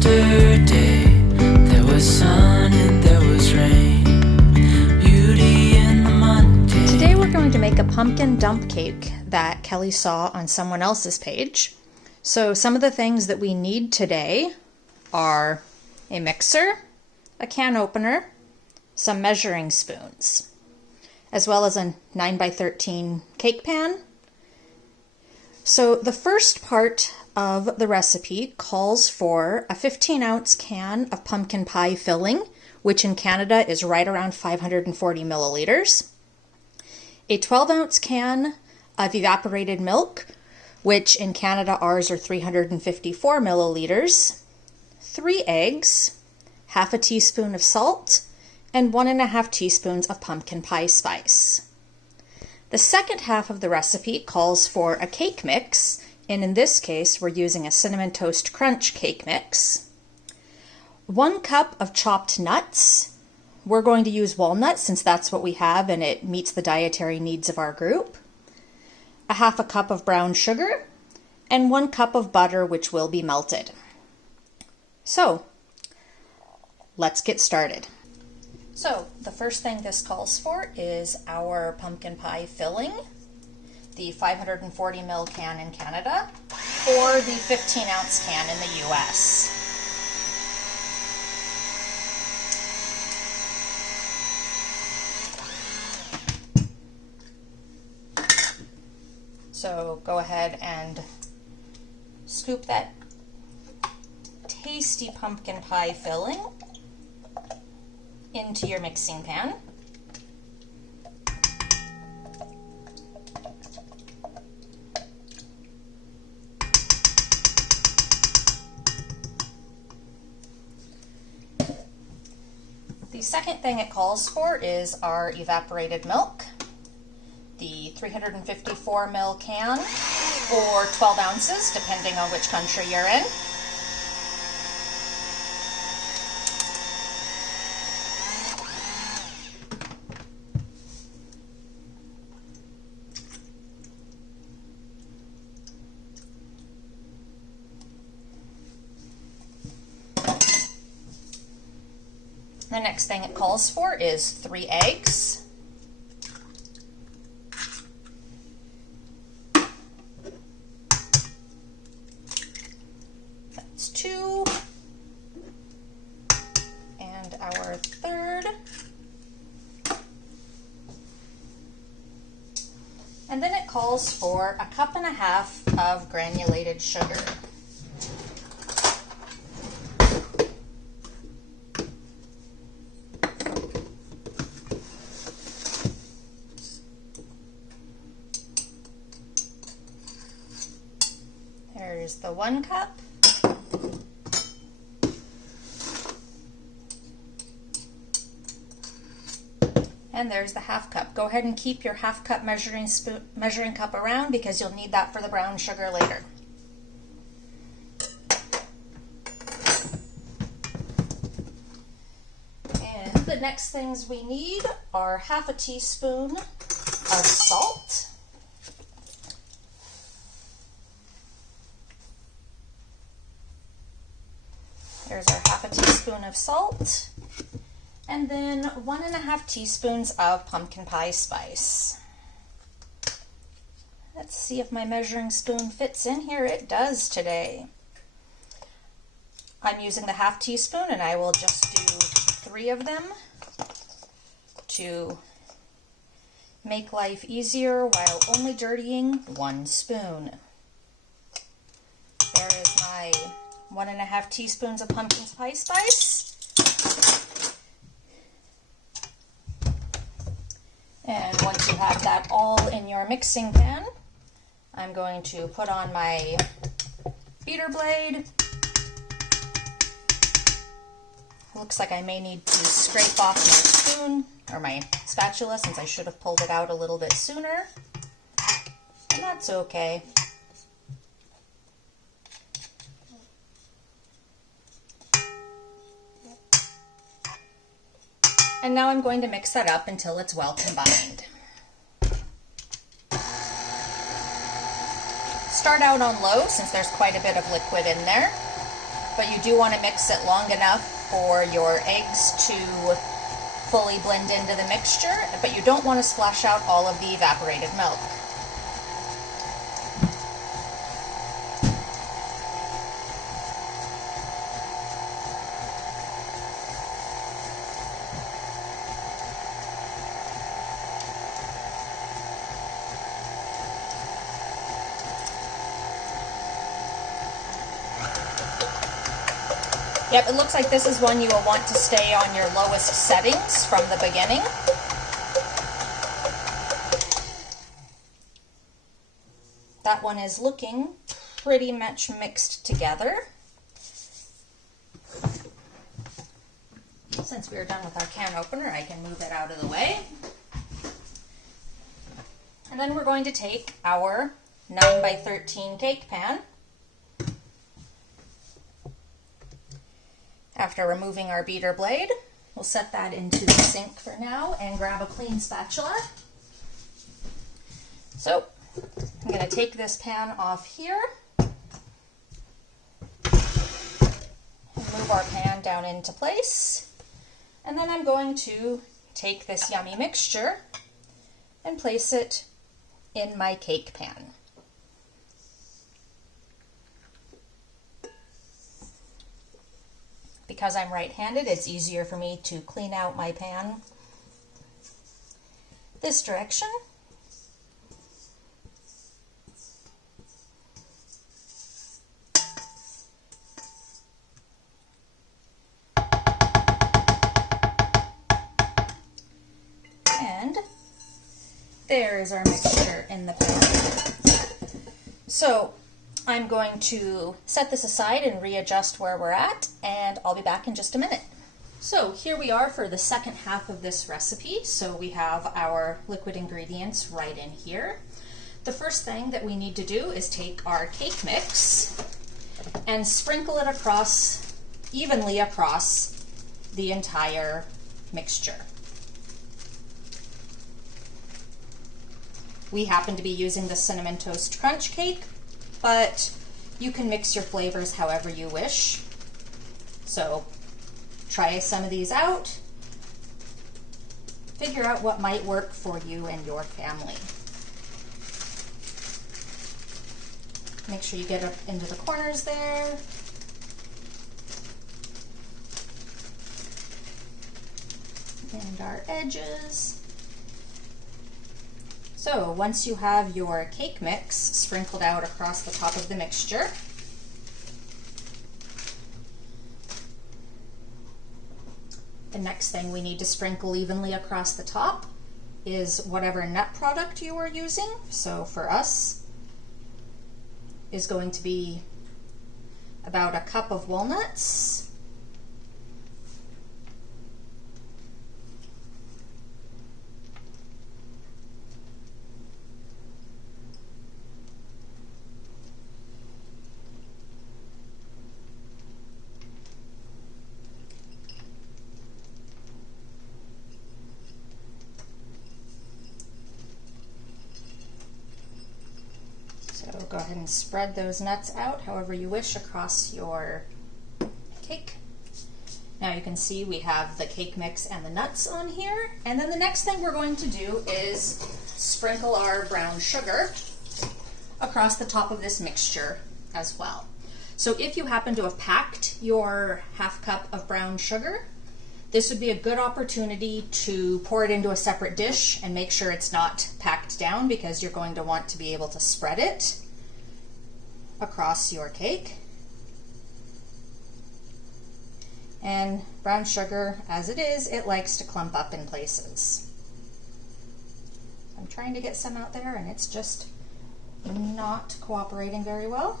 yesterday. There was sun and there was rain. Beauty in the Monday. Today we're going to make a pumpkin dump cake that Kelly saw on someone else's page. So some of the things that we need today are a mixer, a can opener, some measuring spoons, as well as a 9x13 cake pan. So the first part of the recipe calls for a 15-ounce can of pumpkin pie filling, which in Canada is right around 540 milliliters, a 12-ounce can of evaporated milk, which in Canada ours are 354 milliliters, 3 eggs, half a teaspoon of salt, and 1.5 teaspoons of pumpkin pie spice. The second half of the recipe calls for a cake mix, and in this case we're using a Cinnamon Toast Crunch cake mix. 1 cup of chopped nuts. We're going to use walnuts since that's what we have and it meets the dietary needs of our group. A half a cup of brown sugar, and 1 cup of butter which will be melted. So, let's get started. So, the first thing this calls for is our pumpkin pie filling, the 540 ml can in Canada, or the 15-ounce can in the US. So go ahead and scoop that tasty pumpkin pie filling into your mixing pan. The second thing it calls for is our evaporated milk, the 354 ml can, or 12 ounces, depending on which country you're in. The next thing it calls for is 3 eggs, that's 2, and our third, and then it calls for 1.5 cups of granulated sugar. There's the 1 cup. And there's the 1/2 cup. Go ahead and keep your 1/2 cup measuring cup around because you'll need that for the brown sugar later. And the next things we need are 1/2 teaspoon of salt. There's our 1/2 teaspoon of salt, and then 1.5 teaspoons of pumpkin pie spice. Let's see if my measuring spoon fits in here. It does today. I'm using the 1/2 teaspoon and I will just do 3 of them to make life easier while only dirtying 1 spoon. There is my 1.5 teaspoons of pumpkin pie spice. And once you have that all in your mixing pan, I'm going to put on my beater blade. Looks like I may need to scrape off my spoon or my spatula since I should have pulled it out a little bit sooner. And that's okay. And now I'm going to mix that up until it's well combined. Start out on low since there's quite a bit of liquid in there. but you do want to mix it long enough for your eggs to fully blend into the mixture, but you don't want to splash out all of the evaporated milk. Yep, it looks like this is one you will want to stay on your lowest settings from the beginning. That one is looking pretty much mixed together. Since we are done with our can opener, I can move it out of the way. And then we're going to take our 9x13 cake pan. After removing our beater blade, we'll set that into the sink for now and grab a clean spatula. So I'm going to take this pan off here and move our pan down into place. And then I'm going to take this yummy mixture and place it in my cake pan. Because I'm right-handed, it's easier for me to clean out my pan this direction. And there is our mixture in the pan. So I'm going to set this aside and readjust where we're at, and I'll be back in just a minute. So here we are for the second half of this recipe. So we have our liquid ingredients right in here. The first thing that we need to do is take our cake mix and sprinkle it evenly across the entire mixture. We happen to be using the Cinnamon Toast Crunch cake, but you can mix your flavors however you wish. So try some of these out. Figure out what might work for you and your family. Make sure you get up into the corners there. And our edges. So once you have your cake mix sprinkled out across the top of the mixture, the next thing we need to sprinkle evenly across the top is whatever nut product you are using. So for us is going to be about a cup of walnuts, go ahead and spread those nuts out however you wish across your cake. Now you can see we have the cake mix and the nuts on here. And then the next thing we're going to do is sprinkle our brown sugar across the top of this mixture as well. So if you happen to have packed your half cup of brown sugar, this would be a good opportunity to pour it into a separate dish and make sure it's not packed down, because you're going to want to be able to spread it across your cake. And brown sugar, as it is, it likes to clump up in places. I'm trying to get some out there and it's just not cooperating very well.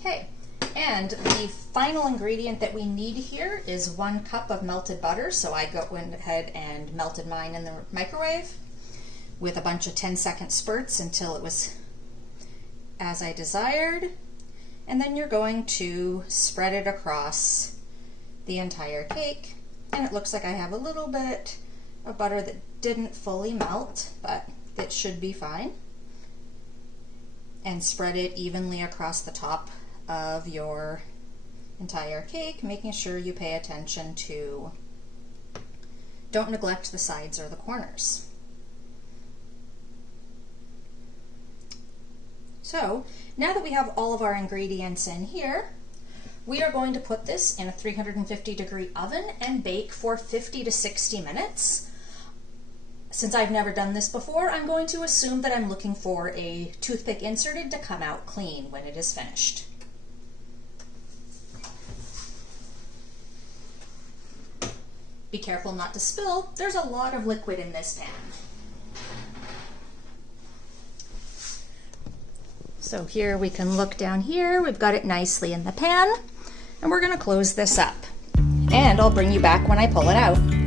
Okay, and the final ingredient that we need here is 1 cup of melted butter. So I went ahead and melted mine in the microwave with a bunch of 10-second spurts until it was as I desired. And then you're going to spread it across the entire cake. And it looks like I have a little bit of butter that didn't fully melt, but it should be fine. And spread it evenly across the top of your entire cake, making sure you pay attention to, don't neglect the sides or the corners. So now that we have all of our ingredients in here, we are going to put this in a 350-degree oven and bake for 50 to 60 minutes. Since I've never done this before, I'm going to assume that I'm looking for a toothpick inserted to come out clean when it is finished. Be careful not to spill. There's a lot of liquid in this pan. So here we can look down here. We've got it nicely in the pan, and we're going to close this up. And I'll bring you back when I pull it out.